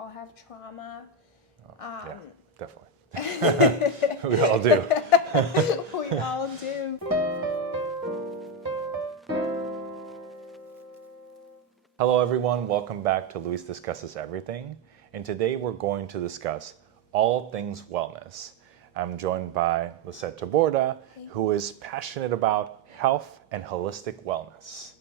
all have trauma. Yeah, definitely. We all do. We all do. Hello everyone, welcome back to Luis Discusses Everything. And today we're going to discuss all things wellness. I'm joined by Lissette Taborda, who is passionate about health and holistic wellness.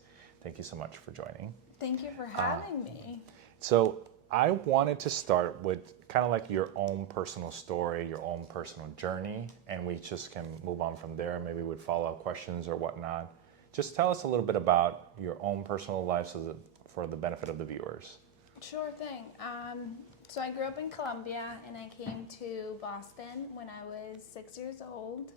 Thank you so much for joining. Thank you for having me. So I wanted to start with kind of like your own personal story, your own personal journey, and we just can move on from there, maybe with follow-up questions or whatnot. Just tell us a little bit about your own personal life for the benefit of the viewers. Sure thing. So I grew up in Colombia and I came to Boston when I was 6 years old.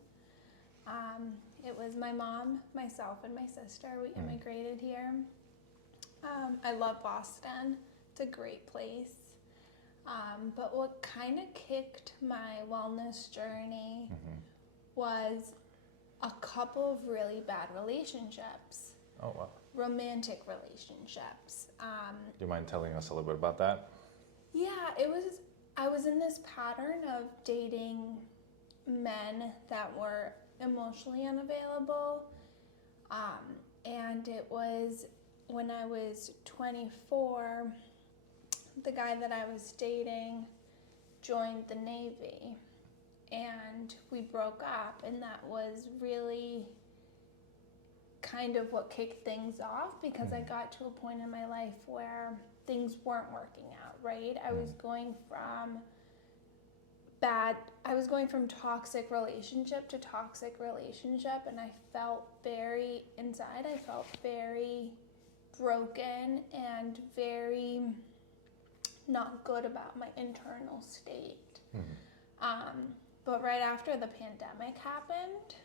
It was my mom, myself, and my sister. We immigrated here. I love Boston. It's a great place. But what kind of kicked my wellness journey was a couple of really bad relationships. Oh, wow. Romantic relationships. Do you mind telling us a little bit about that? Yeah, I was in this pattern of dating men that were emotionally unavailable. And it was when I was 24, the guy that I was dating joined the Navy and we broke up, and that was really kind of what kicked things off because I got to a point in my life where things weren't working out, right? I was going from toxic relationship to toxic relationship, and I felt very inside, I felt very broken and very not good about my internal state. But right after the pandemic happened,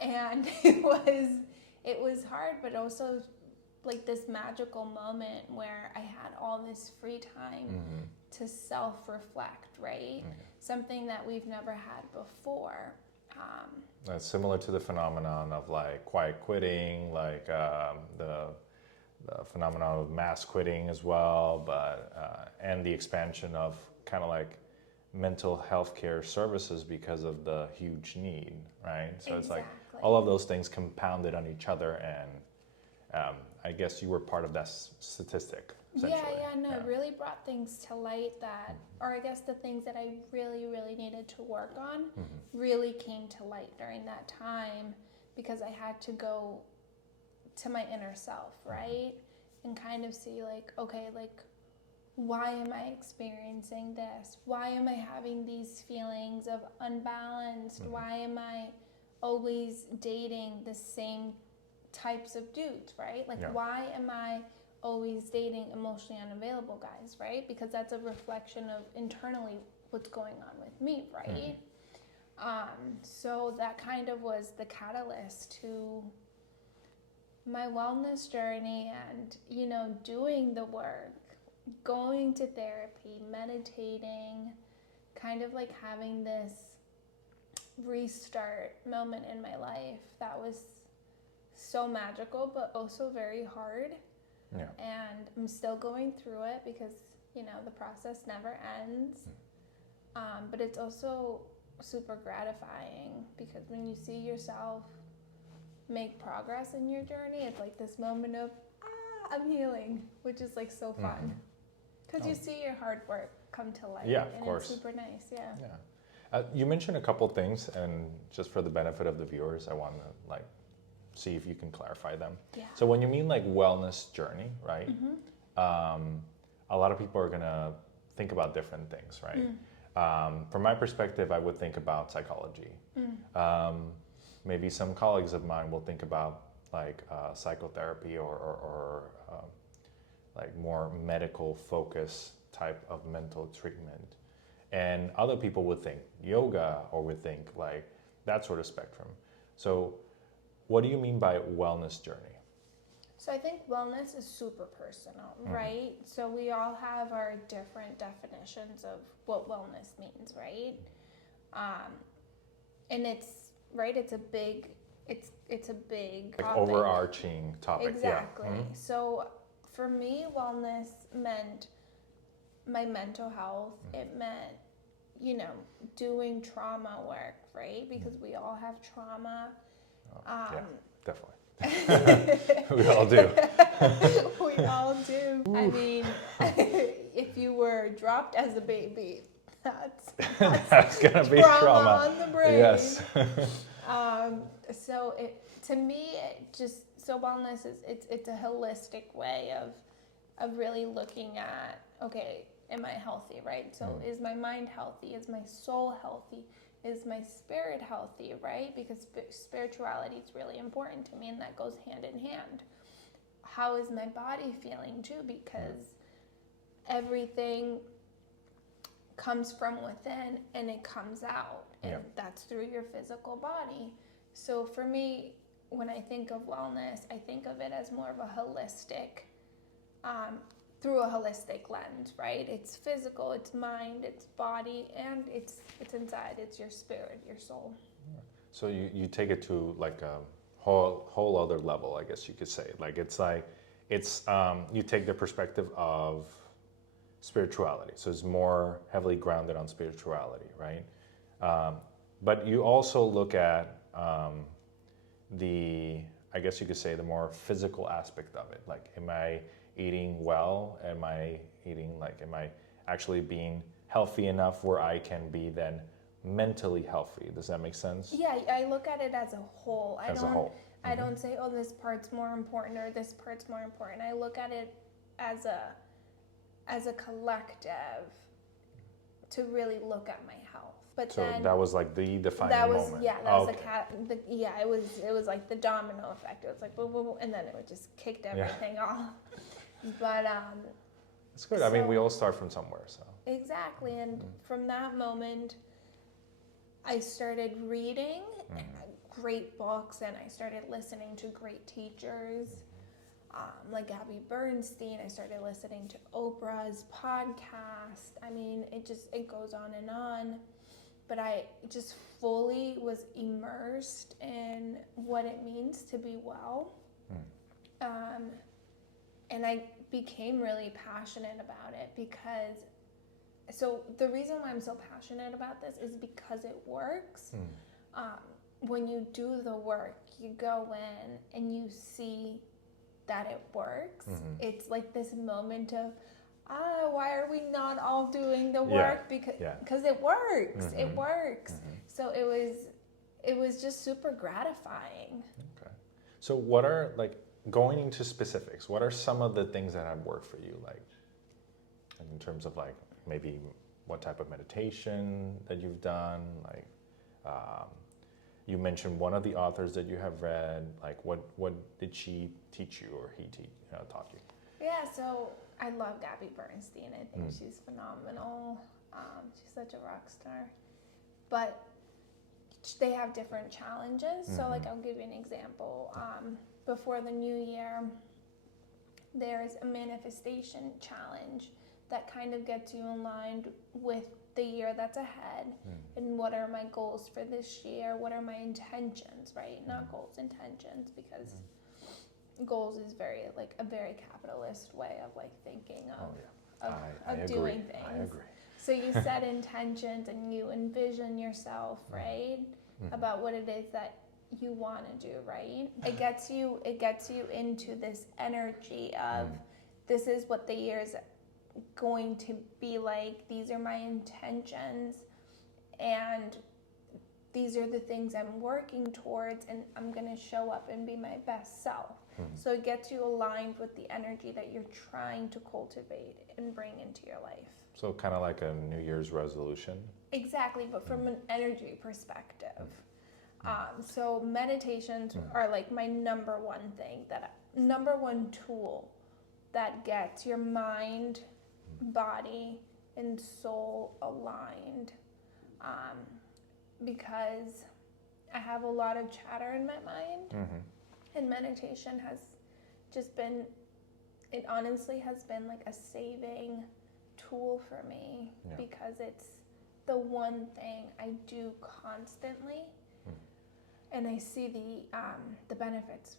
and it was hard, but also like this magical moment where I had all this free time to self-reflect, right? Something that we've never had before. That's similar to the phenomenon of like quiet quitting, like the phenomenon of mass quitting as well, but and the expansion of kind of like mental health care services because of the huge need, right? So It's like all of those things compounded on each other, and I guess you were part of that statistic, essentially. It really brought things to light that, or I guess the things that I really, really needed to work on really came to light during that time because I had to go to my inner self, right? And kind of see like, okay, like, why am I experiencing this? Why am I having these feelings of unbalanced? Why am I always dating the same types of dudes, right? Like, why am I always dating emotionally unavailable guys, right? Because that's a reflection of internally what's going on with me, right? So that kind of was the catalyst to my wellness journey and, you know, doing the work, going to therapy, meditating, kind of like having this restart moment in my life that was so magical, but also very hard. And I'm still going through it because, you know, the process never ends. But it's also super gratifying because when you see yourself make progress in your journey, it's like this moment of, I'm healing, which is like so fun. Because you see your hard work come to light. Yeah, of course. It's super nice, You mentioned a couple things, and just for the benefit of the viewers, I want to like see if you can clarify them. So when you mean like wellness journey, right? A lot of people are gonna think about different things, right? From my perspective, I would think about psychology. Maybe some colleagues of mine will think about like psychotherapy or like more medical focus type of mental treatment. And other people would think yoga or would think like that sort of spectrum. So what do you mean by wellness journey? So I think wellness is super personal, right? So we all have our different definitions of what wellness means, right? And it's a big like topic. Overarching topic. Exactly. So for me, wellness meant my mental health. It meant, you know, doing trauma work, right? Because we all have trauma. Yeah, definitely. We all do. We all do. I mean, if you were dropped as a baby, that's gonna be trauma on the brain. Yes. So to me, wellness is it's a holistic way of really looking at, okay, am I healthy, right? So is my mind healthy? Is my soul healthy? Is my spirit healthy, right? Because spirituality is really important to me, and that goes hand in hand. How is my body feeling too? Because everything comes from within and it comes out, and that's through your physical body. So for me, when I think of wellness, I think of it as more of a holistic, through a holistic lens, right? It's physical, it's mind, it's body, and it's inside. It's your spirit, your soul. So you take it to like a whole other level, I guess you could say. Like it's you take the perspective of spirituality. So it's more heavily grounded on spirituality, right? But you also look at I guess you could say, the more physical aspect of it. Like, am I eating well? Am I actually being healthy enough where I can be then mentally healthy? Does that make sense? Yeah, I look at it as a whole. I don't say, oh, this part's more important or this part's more important. I look at it as a collective to really look at my health. But so then that was like the defining moment. It was like the domino effect. It was like boom, boom, boom, and then it just kicked everything off. But it's good. I mean, we all start from somewhere, so exactly. And from that moment, I started reading great books, and I started listening to great teachers, like Gabby Bernstein. I started listening to Oprah's podcast. I mean, it goes on and on. But I just fully was immersed in what it means to be well. And I became really passionate about it so the reason why I'm so passionate about this is because it works. When you do the work, you go in and you see that it works. It's like this moment of, why are we not all doing the work? Because it works. It works. So it was just super gratifying. Okay. So what are, like, going into specifics, what are some of the things that have worked for you, like in terms of like maybe what type of meditation that you've done? Like you mentioned one of the authors that you have read. Like what did she teach you, or he taught you? Yeah, so I love Gabby Bernstein. I think she's phenomenal. She's such a rock star. But they have different challenges. So like, I'll give you an example. Before the new year, there's a manifestation challenge that kind of gets you aligned with the year that's ahead. And what are my goals for this year? What are my intentions, right? Not goals, intentions, because goals is a very capitalist way of like thinking of doing things. I agree. So you set intentions and you envision yourself, right? About what it is that you want to do, right? It gets you into this energy of this is what the year is going to be like. These are my intentions, and these are the things I'm working towards, and I'm going to show up and be my best self. So it gets you aligned with the energy that you're trying to cultivate and bring into your life. So kind of like a New Year's resolution? Exactly, but from an energy perspective. So meditations are like my number one tool that gets your mind, body, and soul aligned. Because I have a lot of chatter in my mind, and meditation has just been, it honestly has been like a saving tool for me, because it's the one thing I do constantly, and I see the benefits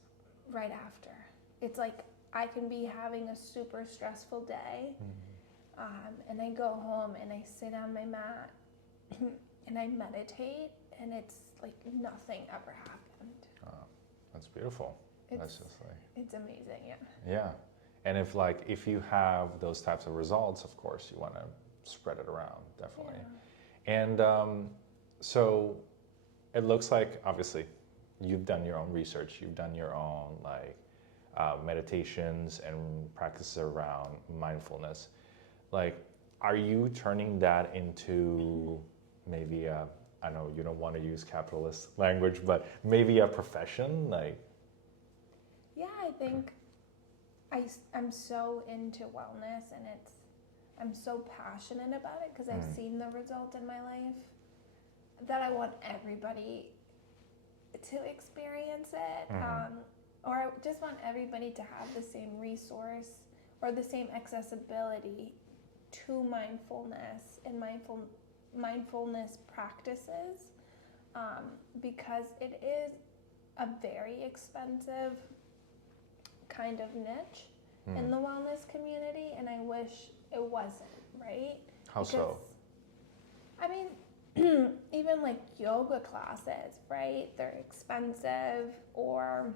right after. It's like I can be having a super stressful day, And I go home and I sit on my mat and I meditate, and it's like nothing ever happened. That's beautiful. That's just like, it's amazing, yeah. Yeah. And if you have those types of results, of course, you want to spread it around, definitely. Yeah. And so it looks like, obviously, you've done your own research, you've done your own meditations and practices around mindfulness. Are you turning that into maybe I know you don't want to use capitalist language, but maybe a profession? Yeah, I think I'm so into wellness, and I'm so passionate about it because I've seen the result in my life, that I want everybody to experience it, or I just want everybody to have the same resource or the same accessibility to mindfulness and mindfulness practices, because it is a very expensive kind of niche in the wellness community, and I wish it wasn't, right? How so? I mean, even like yoga classes, right? They're expensive. Or,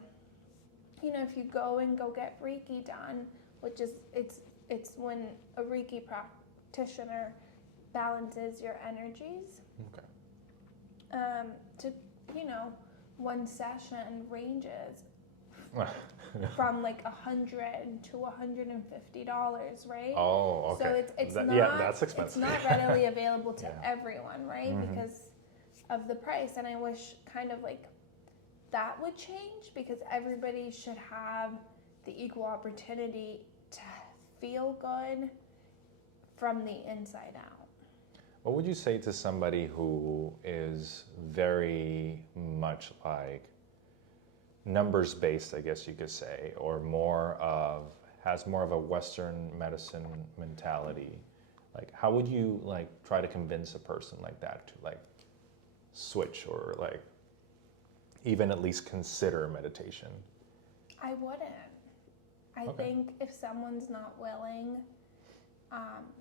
if you go get Reiki done, which is, it's when a Reiki practitioner balances your energies. Okay. One session ranges from like $100 to $150, right? Oh, okay. So it's that's expensive. It's not readily available to everyone, right? Because of the price. And I wish kind of like that would change, because everybody should have the equal opportunity to feel good from the inside out. What would you say to somebody who is very much numbers based, I guess you could say, or has more of a Western medicine mentality? How would you try to convince a person like that to switch, or even at least consider meditation? I wouldn't. I think if someone's not willing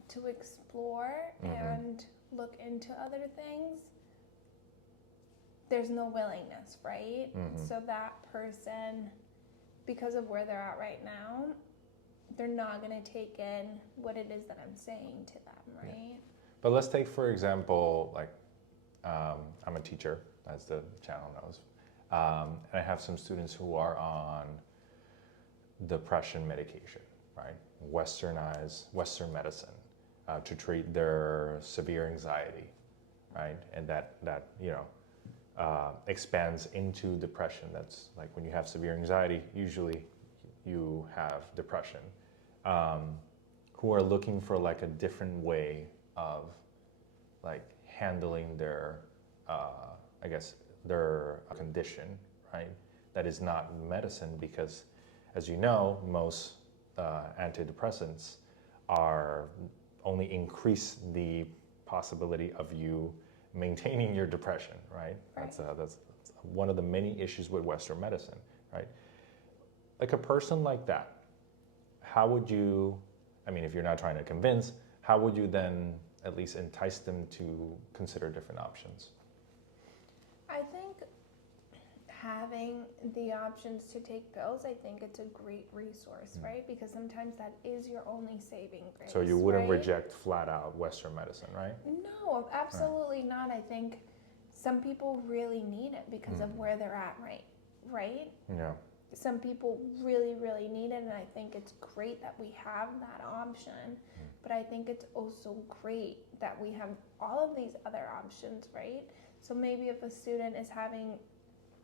to explore and look into other things, there's no willingness, right? So that person, because of where they're at right now, they're not going to take in what it is that I'm saying to them, right? Yeah. But let's take, for example, I'm a teacher, as the channel knows, and I have some students who are on depression medication, right? Western medicine to treat their severe anxiety, right? And that expands into depression. That's when you have severe anxiety, usually you have depression, who are looking for a different way of handling their, their condition, right? That is not medicine, because as you know, most antidepressants only increase the possibility of you maintaining your depression, right? That's one of the many issues with Western medicine, right? A person like that, how would you, if you're not trying to convince, how would you then at least entice them to consider different options? I think having the options to take pills, I think it's a great resource, right? Because sometimes that is your only saving grace. So you wouldn't reject flat out Western medicine, right? No, absolutely not. I think some people really need it because of where they're at, right? Yeah. Some people really, really need it, and I think it's great that we have that option. But I think it's also great that we have all of these other options, right? So maybe if a student is having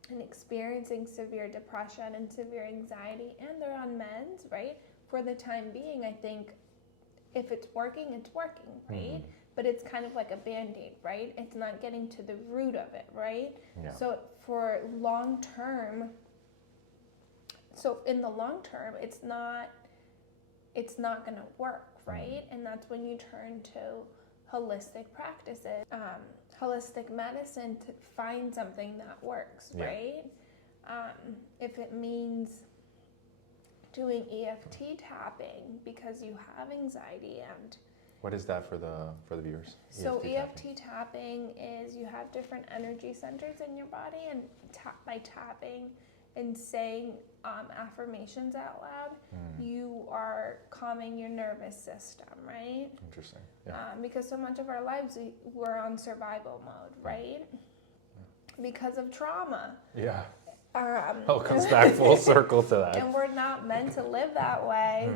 and experiencing severe depression and severe anxiety, and they're on meds, right? For the time being, I think if it's working, right? But it's kind of like a Band-Aid, right? It's not getting to the root of it, right? Yeah. So in the long term, it's not going to work, right? And that's when you turn to holistic practices, holistic medicine, to find something that works, right? If it means doing EFT tapping because you have anxiety and What is that for the viewers? So EFT tapping is you have different energy centers in your body, and by tapping and saying affirmations out loud, you are calming your nervous system, right? Interesting. Yeah. Because so much of our lives we're on survival mode, right? Because of trauma. Yeah. It comes back full circle to that. And we're not meant to live that way.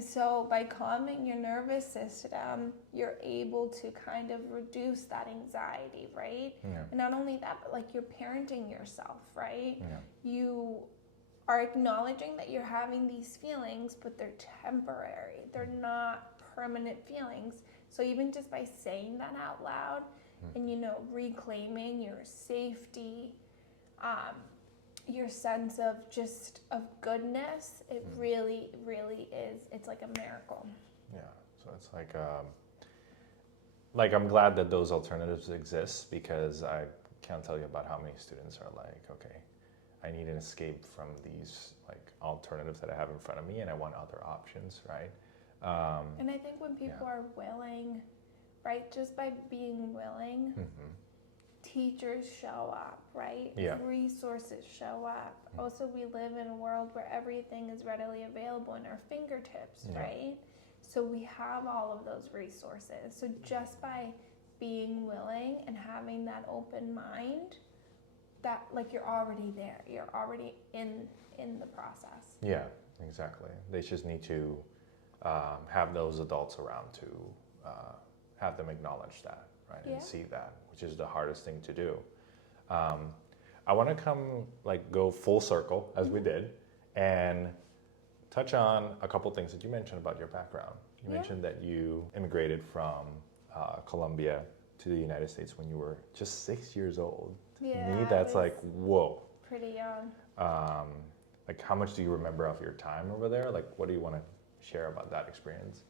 So by calming your nervous system, you're able to kind of reduce that anxiety, right? Yeah. And not only that, but like you're parenting yourself, right? Yeah. You are acknowledging that you're having these feelings, but they're temporary. They're not permanent feelings. So even just by saying that out loud and, reclaiming your safety, your sense of goodness, it really, really is. It's like a miracle. Yeah. So it's like I'm glad that those alternatives exist, because I can't tell you about how many students are like, okay, I need an escape from these like alternatives that I have in front of me, and I want other options, right? And I think when people are willing, right, just by being willing, teachers show up, right? Yeah. Resources show up. Also, we live in a world where everything is readily available in our fingertips, right? So we have all of those resources. So just by being willing and having that open mind, that like you're already there. You're already in the process. Yeah, exactly. They just need to have those adults around to have them acknowledge that, right? And see that, which is the hardest thing to do. I want to go full circle as we did, and touch on a couple things that you mentioned about your background. You mentioned that you immigrated from Colombia to the United States when you were just 6 years old. To me, that's like, whoa. Pretty young. Like, how much do you remember of your time over there? Like, what do you want to share about that experience?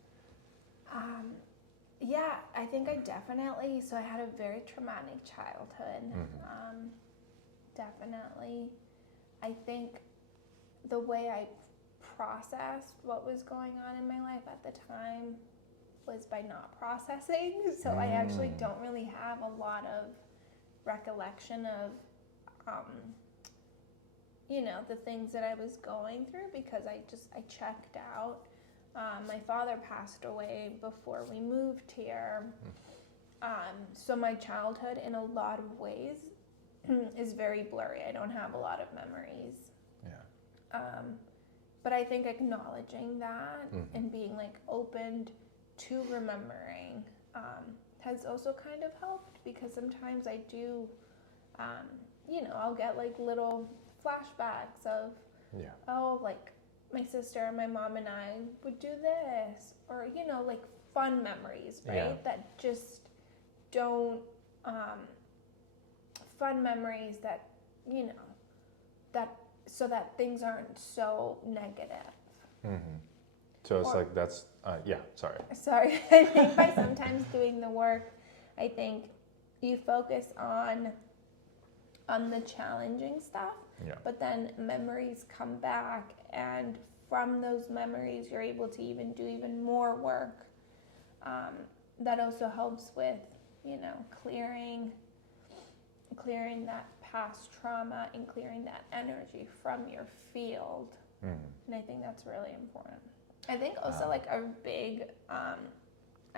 Yeah, I think I definitely, so I had a very traumatic childhood. Definitely. I think the way I processed what was going on in my life at the time was by not processing. So I actually don't really have a lot of recollection of, the things that I was going through, because I checked out. My father passed away before we moved here. So my childhood in a lot of ways is very blurry. I don't have a lot of memories. Yeah. But I think acknowledging that and being like open to remembering has also kind of helped, because sometimes I do, I'll get like little flashbacks of, like my sister and my mom and I would do this, or, like fun memories, right? Yeah. That just don't, fun memories that, so that things aren't so negative. So it's like that's, sorry. Sorry, I think by sometimes doing the work, I think you focus on the challenging stuff, but then memories come back, and from those memories, you're able to do even more work. That also helps with, clearing that past trauma and clearing that energy from your field. And I think that's really important. I think also like a big, I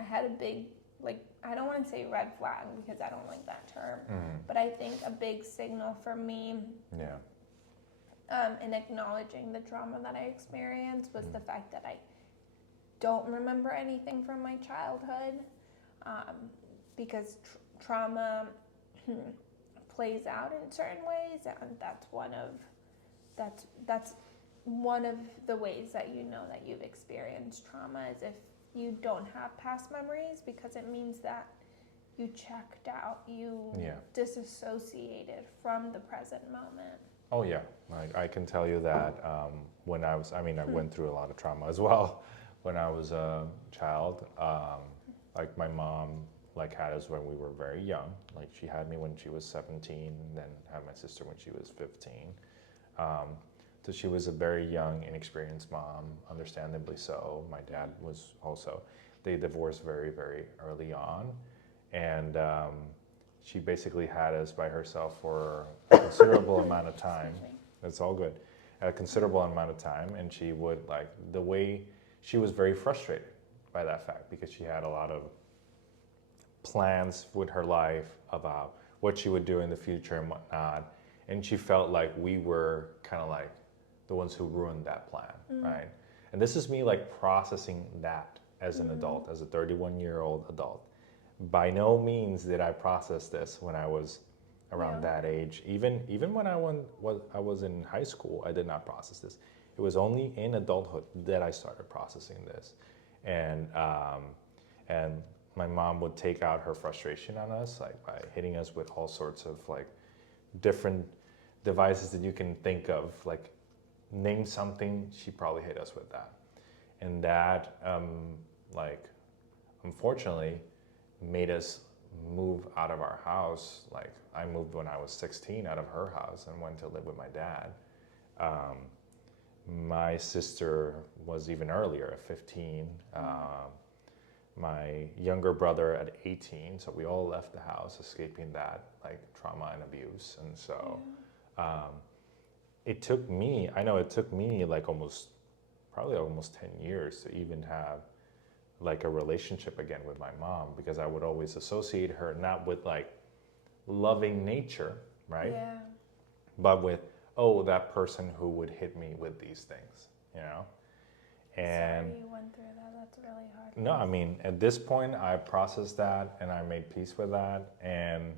had a big, like, I don't want to say red flag because I don't like that term, but I think a big signal for me in acknowledging the trauma that I experienced was the fact that I don't remember anything from my childhood, because trauma plays out in certain ways, and that's one of the ways that that you've experienced trauma, is if you don't have past memories, because it means that you checked out, you disassociated from the present moment. Oh yeah, I can tell you that when I went through a lot of trauma as well when I was a child. Like my mom had us when we were very young. Like she had me when she was 17, and then had my sister when she was 15. So she was a very young, inexperienced mom, understandably so. My dad was also. They divorced very, very early on. And she basically had us by herself for a considerable amount of time. It's all good. A considerable amount of time. And she would, like, the way she was very frustrated by that fact because she had a lot of plans with her life about what she would do in the future and whatnot. And she felt like we were kind of like the ones who ruined that plan, right? And this is me like processing that as an adult, as a 31-year-old adult. By no means did I process this when I was around that age. Even when I was in high school, I did not process this. It was only in adulthood that I started processing this. And my mom would take out her frustration on us, like by hitting us with all sorts of like different devices that you can think of, like name something, she probably hit us with that. And that, like, unfortunately, made us move out of our house. Like, I moved when I was 16 out of her house and went to live with my dad. My sister was even earlier, at 15. My younger brother at 18. So we all left the house, escaping that, like, trauma and abuse. And so it took me, like probably almost 10 years to even have like a relationship again with my mom, because I would always associate her not with like loving nature, right? Yeah. But with, oh, that person who would hit me with these things, you know? And sorry you went through that. That's really hard. no, I mean, at this point, I processed that and I made peace with that. And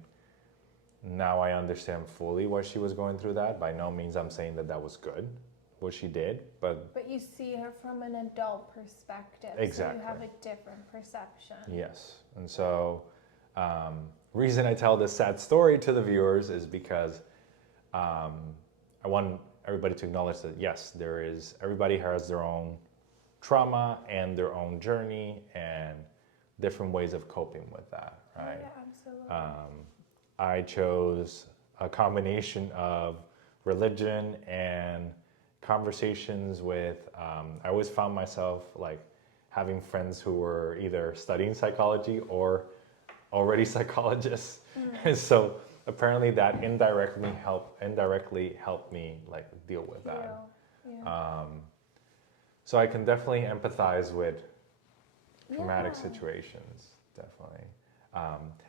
now I understand fully why she was going through that. By no means I'm saying that that was good, what she did, but you see her from an adult perspective. Exactly. So you have a different perception. yes. And so, reason I tell this sad story to the viewers is because I want everybody to acknowledge that yes, everybody has their own trauma and their own journey and different ways of coping with that, right? Yeah, absolutely. I chose a combination of religion and conversations with, I always found myself like having friends who were either studying psychology or already psychologists. And so apparently that indirectly helped me like deal with that. Yeah. So I can definitely empathize with traumatic Yeah. situations, definitely.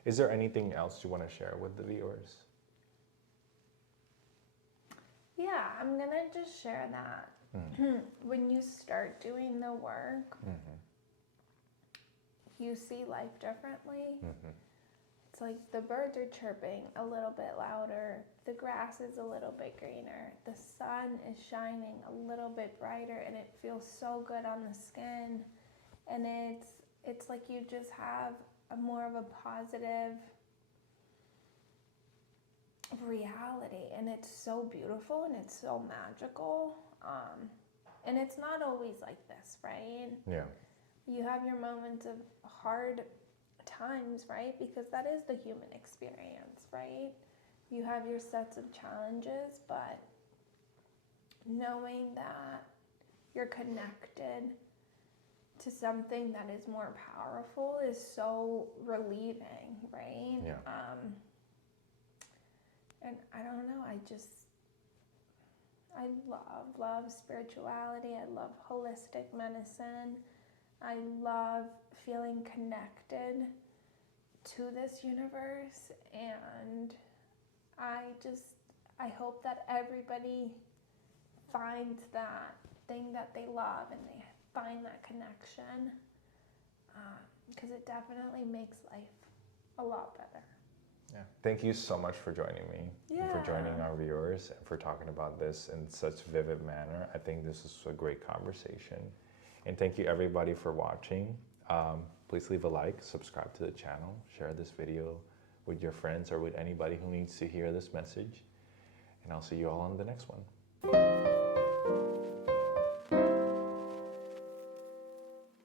Is there anything else you want to share with the viewers? Yeah, I'm going to just share that when you start doing the work, you see life differently. It's like the birds are chirping a little bit louder, the grass is a little bit greener, the sun is shining a little bit brighter, and it feels so good on the skin. And it's like you just have more of a positive reality, and it's so beautiful and it's so magical. And it's not always like this, right? Yeah. You have your moments of hard times, right? Because that is the human experience, right? You have your sets of challenges, but knowing that you're connected to something that is more powerful is so relieving, right? Yeah. And I don't know, I love spirituality. I love holistic medicine. I love feeling connected to this universe, and I hope that everybody finds that thing that they love and they find that connection, because it definitely makes life a lot better. Yeah. Thank you so much for joining me, and for joining our viewers, and for talking about this in such vivid manner. I think this is a great conversation. And thank you everybody for watching. Please leave a like, subscribe to the channel, share this video with your friends or with anybody who needs to hear this message. And I'll see you all on the next one.